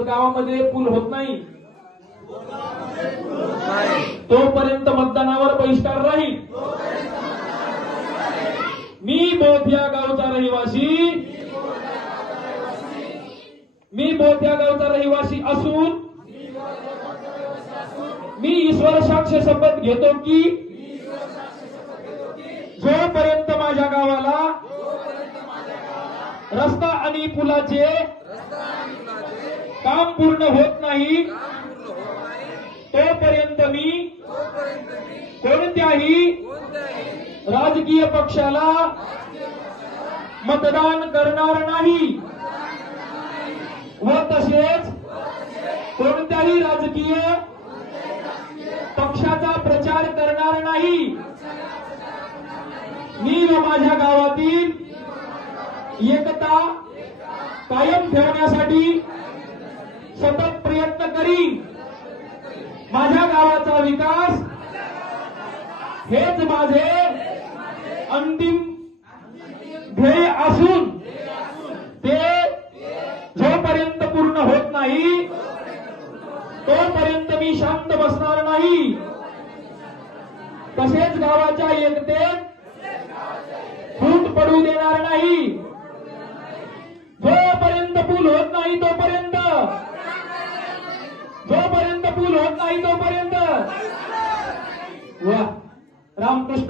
गावामध्ये पूल होत नाही तोपर्यंत मतदानावर बहिष्कार राहील। मी बोथ या गावचा रहिवासी असून मी ईश्वर साक्ष शपथ घेतो की जोपर्यंत माझ्या गावाला रस्ता आणि पुलाचे काम पूर्ण होत नाही तोपर्यंत मी कोणत्याही राजकीय पक्षाला मतदान करणार नाही व तसेच कोणत्याही राजकीय पक्षाचा प्रचार करणार नाही। मी व माझ्या गावातील एकता कायम ठेवण्यासाठी सतत प्रयत्न करीन। माझ्या गावाचा विकास हेच माझे अंतिम ध्येय असून ते जोपर्यंत पूर्ण होत नाही तोपर्यंत मी शांत बसणार नाही। तसेच गावाच्या एकतेत फूट पडू देणार नाही। जोपर्यंत पूल होत नाही तोपर्यंत वा रामकृष्ण।